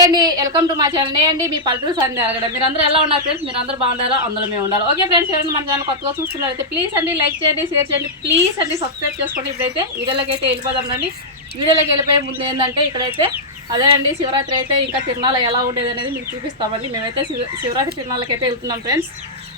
Hi అండి, welcome to మా channel. అండి మీ పల్లెటూరు సంధ్య అక్కడ మీరందరూ ఎలా ఉన్నారు ఫ్రెండ్స్? మీరందరూ బాగుండాలో అందులో మేము ఉండాలి. ఓకే ఫ్రెండ్స్, ఎవరైనా మన ఛానల్ కొత్తగా చూస్తున్నారైతే ప్లీజ్ అండి లైక్ చేయండి, షేర్ చేయండి, ప్లీజ్ అండి సబ్స్క్రైబ్ చేసుకోండి. ఇప్పుడైతే వీడియోలోకి అయితే వెళ్ళిపోదాం రండి. వీడియోలోకి వెళ్ళిపోయే ముందు ఏంటంటే ఇక్కడైతే అదే అండి శివరాత్రి అయితే ఇంకా తిరునాళ్ళ ఎలా ఉండేది అనేది మీకు చూపిస్తామండి. మేమైతే శివరాత్రి తిరునాళ్ళకి అయితే వెళ్తున్నాం ఫ్రెండ్స్.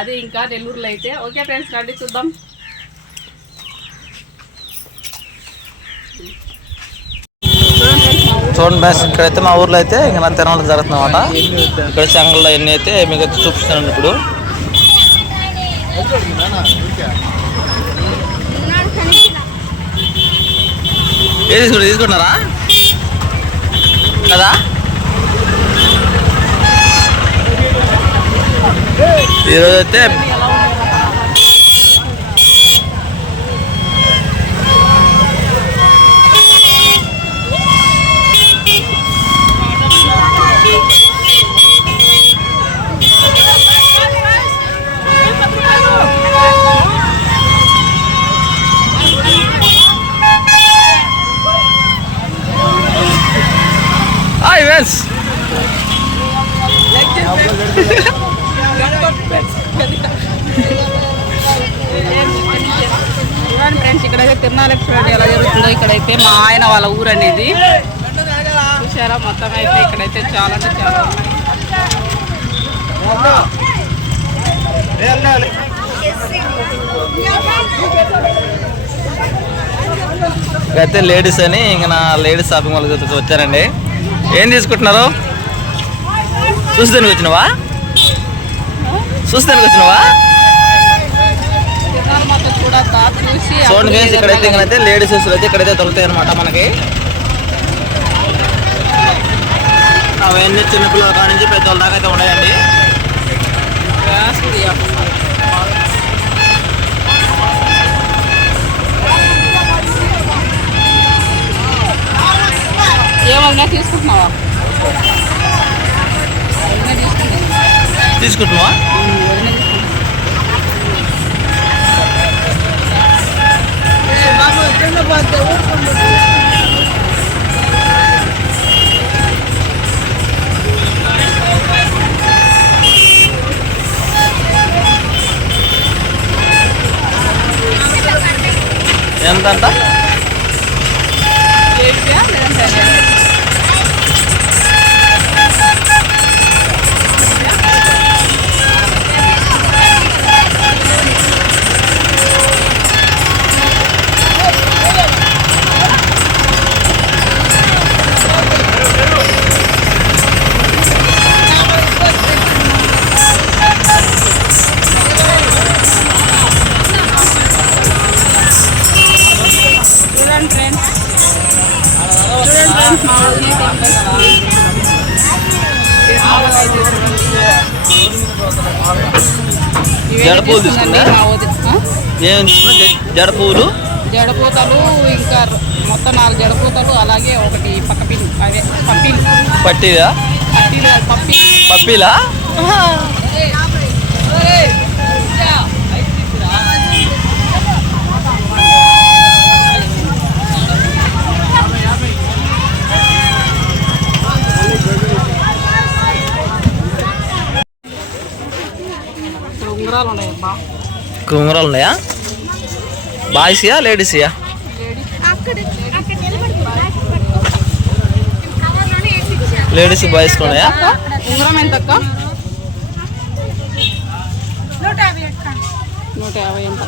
అది ఇంకా నెల్లూరులో అయితే. ఓకే ఫ్రెండ్స్, రండి చూద్దాం. చూడండి బస్, ఇక్కడైతే మా ఊర్లో అయితే ఇంకా తిరణాలు జరుగుతుంది అన్నమాట. ఇక్కడ చెంగల్లో ఎన్ని అయితే మీకు చూపిస్తానండి. ఇప్పుడు ఏది తీసుకుంటున్నారా కదా? ఈరోజు అయితే ఫ్రెండ్స్ ఇక్కడైతే తిరునాళ్ళకి చూడండి ఎలా జరుగుతుందో. ఇక్కడైతే మా ఆయన వాళ్ళ ఊరు అనేది చూసారా. మొత్తం అయితే ఇక్కడైతే చాలా అంటే చాలా ఇక్కడైతే లేడీస్ అని ఇంకా నా లేడీస్ షాపింగ్ వాళ్ళకి వచ్చారండి. ఏం తీసుకుంటున్నారు? చూసేదానికి వచ్చినావా? చూడండి ఫ్రెండ్స్, ఇక్కడైతే లేడీస్ డ్రెస్సులు అయితే ఇక్కడైతే దొరుకుతాయి అనమాట మనకి. అవన్నీ చిన్నపిల్లల కాడ నుంచి పెద్దవాళ్ళ దాకా అయితే ఉన్నాయండి. ఏమన్నా తీసుకుంటున్నావా? ఎంతంట? జడపూలు తీసుకుందా? ఏం జడపూలు, జడపూతలు, ఇంకా మొత్తం 4 జడపూతలు, అలాగే ఒకటి పక్కపిల్లు. అదే పప్పీలు. పట్టిలా పప్పీలా? ఉంగరాలు ఉన్నాయా? బాయ్స్యా లేడీస్యా? లేడీస్ బాయ్స్ ఉన్నాయా? ఉంగరం ఎంత అక్క? 150 ఎంత?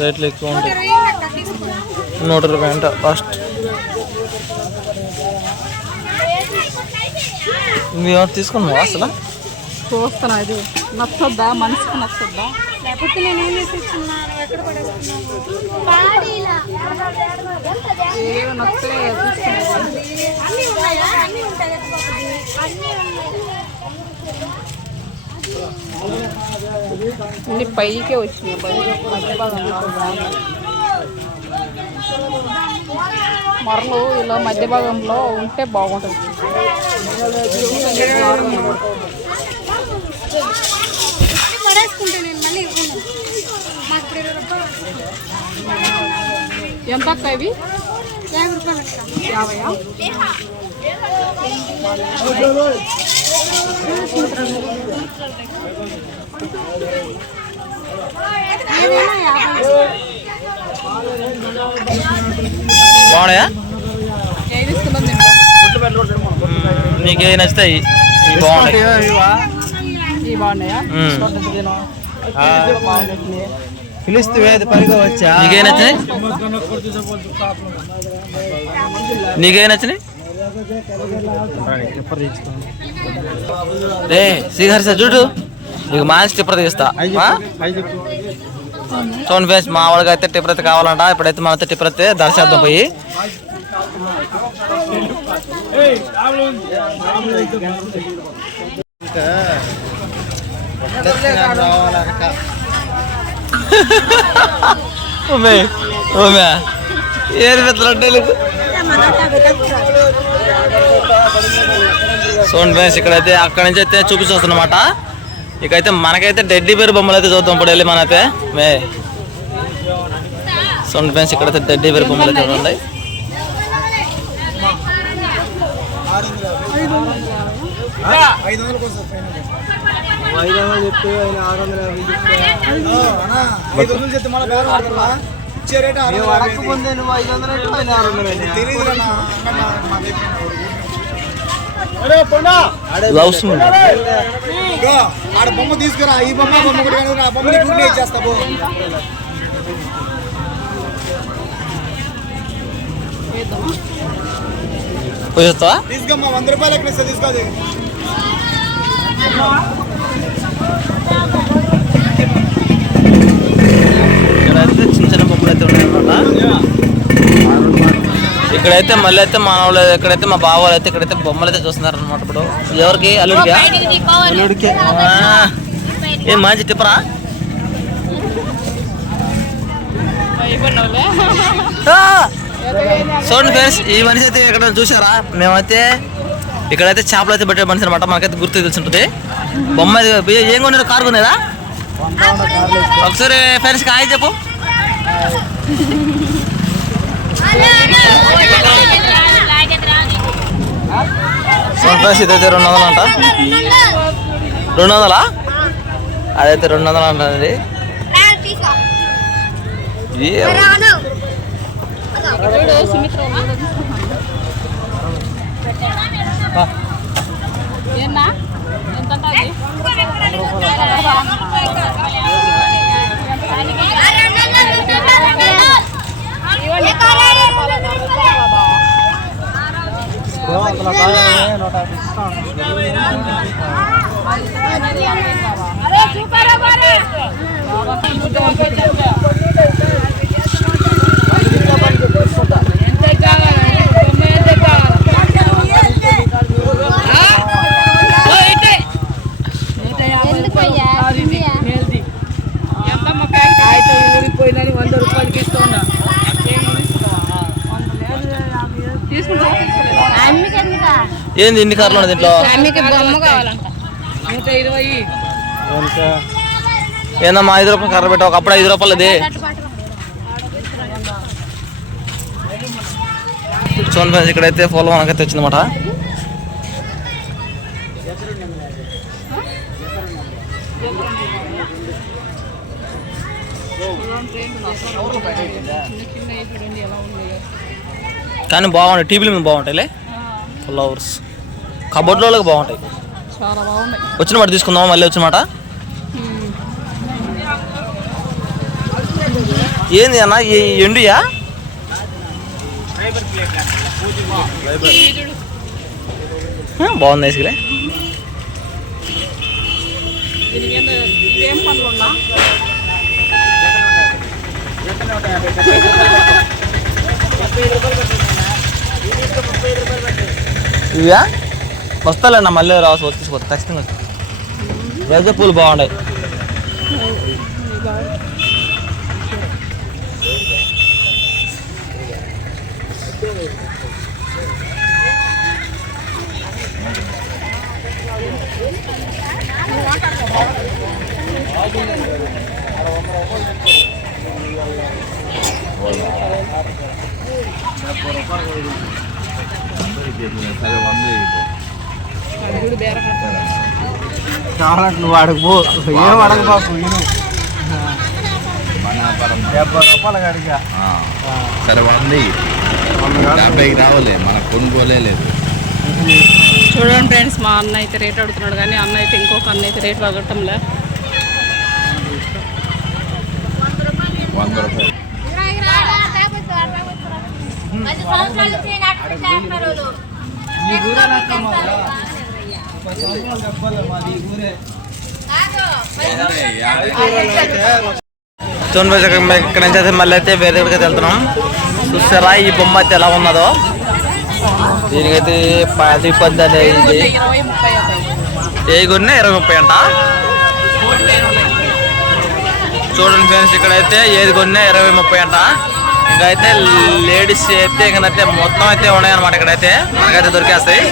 రేట్లు ఎక్కువ ఉంటాయి. 120 అంట ఫస్ట్. మేము తీసుకున్నావా అసలు? చూస్తున్నా, ఇది నచ్చొద్దా? మనసుకు నచ్చొద్దా? లేకపోతే నేనేం చేస్తున్నాను, ఎక్కడ అన్ని పైకే వచ్చినాయి. మరలు ఇలా మధ్య భాగంలో ఉంటే బాగుంటుంది. పడేసుకుంటే నేను మళ్ళీ ఎంత అక్క ఇవి? 50 రూపాయలు అక్క. 50. ఏదైనా 50. బాగున్నాయా? ఏది ఇస్తున్నాం దీంట్లో? నీకు ఏవి నచ్చుతాయి? ఇవి బాగున్నాయి. ఇవి బాగున్నాయా? నీకే నచ్చినాయి? నీకే నచ్చినాయి? రే శ్రీహరి సార్ చూడు, నీకు మంచి టిప్పర్ తీస్తా. చూడండి ఫ్రెండ్స్, మా వాళ్ళకి అయితే టిప్పర్ అయితే కావాలంట. ఇప్పుడైతే మనతో టిప్పర్ అయితే దర్శిద్దాం పోయి. ఏరు పెద్దలు చూడండి ఫ్రెండ్స్, ఇక్కడైతే అక్కడి నుంచి అయితే చూపిస్తొస్తున్నమాట. ఇకైతే మనకైతే టెడ్డీ బేర్ బొమ్మలు అయితే చూద్దాం ఇప్పుడు వెళ్ళి మనైతే చూడండి ఫ్రెండ్స్, ఇక్కడైతే టెడ్డీ బేర్ బొమ్మలు అయితే ఉన్నాయి. బొమ్మ తీసుకురా, ఈ బొమ్మ బొమ్మ ఇచ్చేస్తా. పోయేస్తావా? తీసుకోమ్మా, 100 రూపాయలు ఎక్కడ ఇస్తా, తీసుకోది. ఇక్కడైతే చిన్న చిన్న బొమ్మలు అయితే ఉన్నాయన్నమాట. ఇక్కడైతే మళ్ళీ అయితే మా వాళ్ళు ఇక్కడైతే మా బావ వాళ్ళు అయితే ఇక్కడైతే బొమ్మలు అయితే చూస్తున్నారు అనమాట. ఇప్పుడు ఎవరికి? అల్లుడికి. ఏం మంచి టిప్పరా? చూడండి ఫ్రెండ్స్, ఈ మనిషి అయితే ఇక్కడ చూసారా? మేమైతే ఇక్కడైతే చేపలు అయితే పెట్టే మనిషి అనమాట. మనకైతే గుర్తు తెలిసి ఉంటుంది. బొమ్మ ఏం కొన్నారు? కారు కొనేదా? ఒకసారి ఫ్రెండ్స్ హాయ్ చెప్పు. ఫ్రెండ్స్ ఇదైతే 200 అంట. 200? అదైతే 200 అంటండి. ఏంది ఎన్ని కార్లు ఉన్నాయి దీంట్లో? ఏందమ్మా 5 రూపాయలు కర్ర పెట్టావు, ఒకప్పుడు 5 రూపాయలు అది. చూడండి ఫ్రెండ్స్, ఇక్కడైతే ఫోన్ మనకైతే వచ్చిందన్నమాట. కానీ బాగుంటాయి, టీవీల మీద బాగుంటాయిలే. ఫ్లవర్స్ కబోర్డ్లో బాగుంటాయి. చాలా బాగున్నాయి. వచ్చిన మాట తీసుకుందామా? మళ్ళీ వచ్చిన మాట ఏంది అన్న? ఎండుయా? బాగుంది ఇసుకలే. ఏం పనులు ఉన్నా ఇవా వస్తాలేనా? మళ్ళీ రావచ్చు, తీసుకొస్తా ఖచ్చితంగా. వేసే పూలు బాగున్నాయి. చూడు బేరం కావాలంటే నువ్వు అడగబో ఏం అడగబాకు నేను 70 రూపాయలు అడిగా సరే 150 రావాలి మన కొనుగోలే లేదు. చూడండి ఫ్రెండ్స్, మా అన్న అయితే రేట్ అడుగుతున్నాడు కానీ అన్న అయితే ఇంకొక అన్న అయితే రేట్ అడగటంలే. 100 రూపాయలు. చూడండి ఇక్కడ నుంచి అయితే మళ్ళీ అయితే వేరే దగ్గరికి వెళ్తున్నాం. చూసారా ఈ బొమ్మ అయితే ఎలా ఉన్నదో. దీనికైతే 10 అనేది ఏ కొన్నా 20-30 అంట. చూడండి ఫ్రెండ్స్, ఇక్కడైతే ఏది కొన్నా 20-30 అంట. ఇంకైతే లేడీస్ అయితే ఇంకైతే మొత్తం అయితే ఉన్నాయన్నమాట. ఇక్కడైతే మనకైతే దొరికేస్తాయి.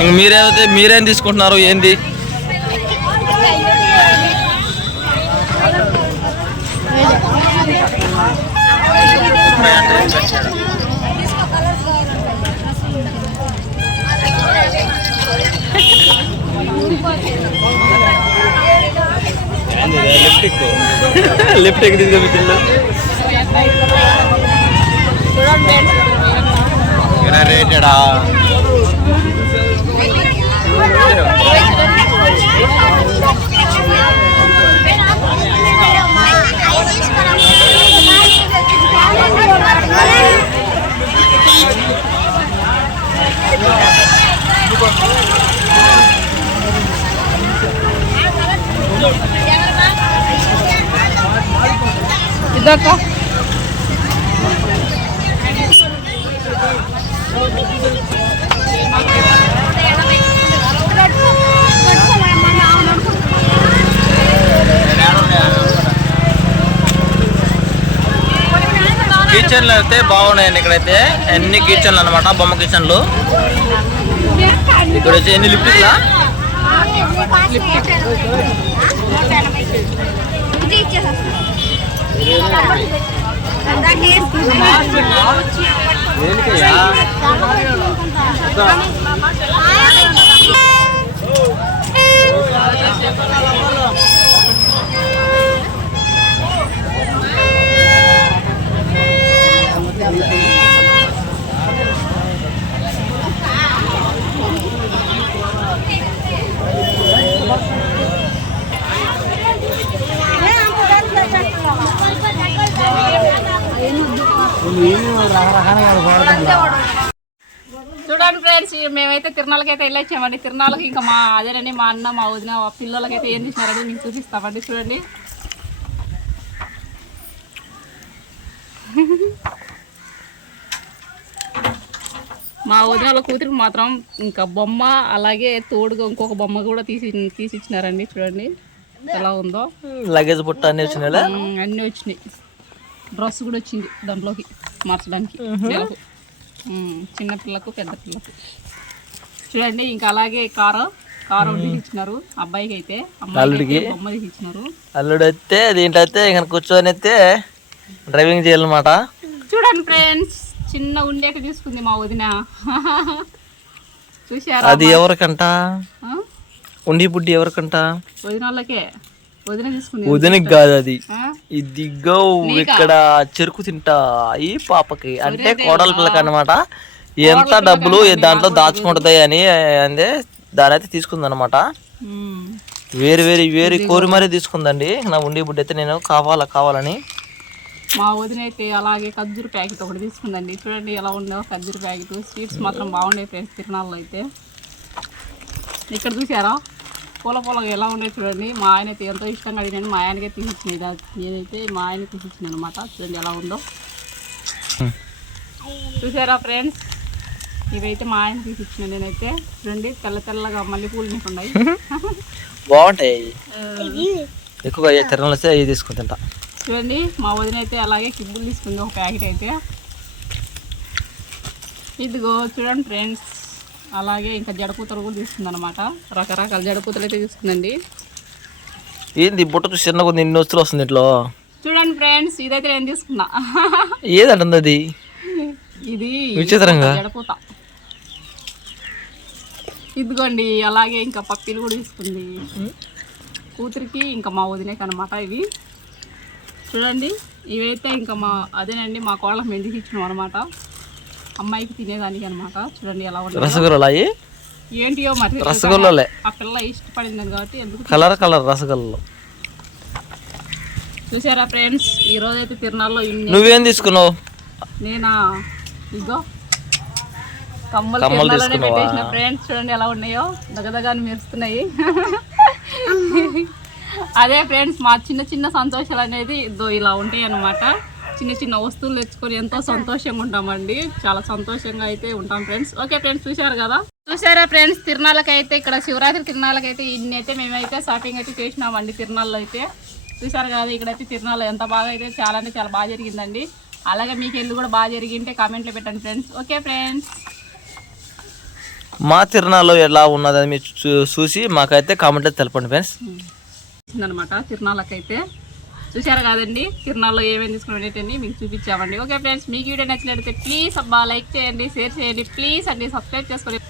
ఇంక మీరేం తీసుకుంటున్నారు ఏంది? లిప్టిక్ తీసుకొచ్చిండు. రేటెడా ఇదక్క కిచెన్లు అయితే బాగున్నాయండి. ఇక్కడైతే అన్ని కిచెన్లు అనమాట, బొమ్మ కిచెన్లు. ఇక్కడ వచ్చి ఎన్ని లిప్టిక్లా చూడండి ఫ్రెండ్స్, మేమైతే తిరునాళ్ళకి అయితే వెళ్ళొచ్చామండి. తిరునాళ్ళకి ఇంకా అదేనండి మా అన్న మా వదిన పిల్లలకైతే ఏం తీసినారని మీకు చూపిస్తామండి. చూడండి మా వదిన వాళ్ళ కూతురికి మాత్రం ఇంకా బొమ్మ, అలాగే తోడుగా ఇంకొక బొమ్మ కూడా తీసిచ్చినారండి. చూడండి ఎలా ఉందో. లగేజ్ బుట్ట అన్ని వచ్చినాయి. అన్నీ వచ్చినాయి. డ్రెస్ కూడా వచ్చింది దాంట్లోకి మార్చడానికి చిన్న పిల్లకు పెద్ద పిల్లకు. చూడండి ఇంకా అలాగే కారు ఇచ్చినారు అబ్బాయికి అయితే, అమ్మాయికి బొమ్మ ఇచ్చినారు. అల్లుడు అయితే దీంట్లో అయితే ఇక్కడ కూర్చొని అయితే డ్రైవింగ్ చేయాలన్నమాట. చూడండి ఫ్రెండ్స్, చిన్న ఉండేట తీసుకుంది మా వదిన. చూసారా? అది ఎవరికంట ఉండి బుడ్డి ఎవరికంట? వదిన వాళ్ళకే. వదిన తీసుకుంది. వదినకి కాదు అది, ఇదిగో ఇక్కడ చెరుకు తింటా ఈ పాపకి, అంటే కోడల పిల్లకి అన్నమాట. ఎంత డబ్బులు దాంట్లో దాచుకుంటుంది అని అందే దాని అయితే తీసుకుంది అనమాట. వేరు కోరి మరీ తీసుకుందండి నా ఉండి బుడ్డి అయితే. నేను కావాలని మా వదిన అయితే అలాగే ఖర్జూర ప్యాకెట్ ఒకటి తీసుకుందండి. చూడండి ఎలా ఉందో ఖర్జూర ప్యాకెట్. స్వీట్స్ మాత్రం బాగుండే ఫ్రెండ్స్ తిరునాళ్ళు అయితే. ఇక్కడ చూసారా పూలగా ఎలా ఉన్నాయి చూడండి. మా ఆయన అయితే ఎంతో ఇష్టంగా అడిగినాను. మా ఆయనకే తీసిచ్చినాయి. నేనైతే మా ఆయన తీసిచ్చినాను అనమాట. చూడండి ఎలా ఉందో. చూసారా ఫ్రెండ్స్, ఇవైతే మా ఆయన తీసిచ్చినాను నేనైతే. చూడండి తెల్లగా మల్లెపూలు ఉన్నాయి. బాగుంటాయి. ఎక్కువగా తిరునాళ్ళు వస్తే అవి తీసుకుంటా. చూడండి మా వదిన అయితే అలాగే కిబ్బులు తీసుకుంది ఒక ప్యాకెట్ అయితే. ఇదిగో చూడండి ఫ్రెండ్స్, అలాగే ఇంకా జడపూతలు కూడా తీసుకుంది అనమాట. రకరకాల జడపూతలు అయితే తీసుకుందండి. ఏంది బుట్ట చూసి చిన్నగా ఉంది, ఇన్ని వస్తువులు వస్తుంది ఇంట్లో. చూడండి ఫ్రెండ్స్, ఇదైతే నేను తీసుకున్నా. ఏదంటుంది అది ఇది విచిత్రంగా జడపూత. ఇదిగోండి, అలాగే ఇంకా పప్పీలు కూడా తీసుకుంది కూతురికి, ఇంకా మా వదినేకి అనమాట. ఇవి చూడండి, ఇవైతే ఇంకా అదేనండి మా కోళ్ళకి మెందుకు ఇచ్చినాం అనమాట, అమ్మాయికి తినేదానికి అనమాట. చూడండి ఎలా ఉంటుంది. రసగుల్లా ఏంటియో మరి రసగుల్లాలే, ఆ పిల్ల ఇష్టపడింది కాబట్టి ఎందుకు. కలర్ రసగుల్లా. చూసారా ఫ్రెండ్స్, ఈ రోజు అయితే తిరునాళ్ళలో ఇన్ని. నువ్వేం తీసుకున్నావు? నేనా, ఇగో కమ్మలు కమ్మలు తిరునాళ్ళలోనే తీసుకున్నావా? పెట్టేసిన ఫ్రెండ్స్. చూడండి ఎలా ఉన్నాయో, దగదగాని మెరుస్తున్నాయి. అదే ఫ్రెండ్స్, మా చిన్న చిన్న సంతోషాలు అనేది ఇలా ఉంటాయి అన్నమాట. చిన్న చిన్న వస్తువులు తెచ్చుకొని ఎంతో సంతోషంగా ఉంటామండి, చాలా సంతోషంగా అయితే ఉంటాం ఫ్రెండ్స్. ఓకే ఫ్రెండ్స్, చూసారా ఫ్రెండ్స్, తిరునాళ్ళకైతే ఇక్కడ శివరాత్రి తిరునాళ్ళకైతే ఇన్ని అయితే మేమైతే షాపింగ్ అయితే చేసినామండి తిరునాళ్ళలో అయితే. చూసారు కదా, ఇక్కడైతే తిరునాళ్ళు ఎంత బాగా అయితే చాలా అంటే చాలా బాగా జరిగిందండి. అలాగే మీకు ఇల్లు కూడా బాగా జరిగింటే కామెంట్లో పెట్టండి ఫ్రెండ్స్. ఓకే ఫ్రెండ్స్, మా తిరునాళ్ళు ఎలా ఉన్నదని మీరు చూసి మాకైతే కామెంట్లో తెలపండి ఫ్రెండ్స్. అనమాట తిరునాళ్ళకైతే చూసారు కదండి, తిరునాళ్ళలో ఏమేమి తీసుకునేటండి మీకు చూపించామండి. ఓకే ఫ్రెండ్స్, మీకు వీడియో నచ్చినట్లయితే ప్లీజ్ అబ్బా లైక్ చేయండి, షేర్ చేయండి, ప్లీజ్ అండి సబ్స్క్రైబ్ చేసుకోండి.